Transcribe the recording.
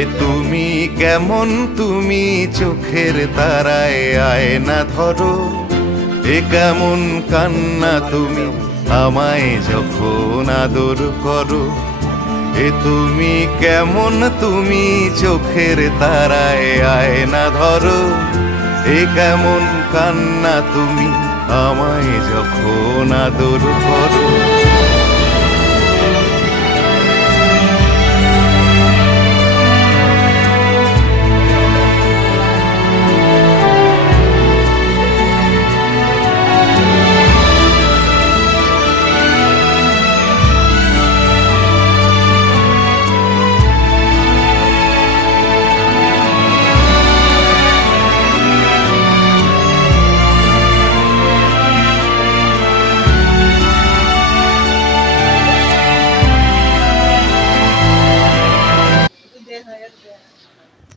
এ তুমি কেমন, তুমি চোখের তারায় আয়না ধরো। এ কেমন কান্না তুমি আমায় যখন আদর করো। এ তুমি কেমন, তুমি চোখের তারায় আয়না ধরো। এ কেমন কান্না তুমি আমায় যখন আদর করো।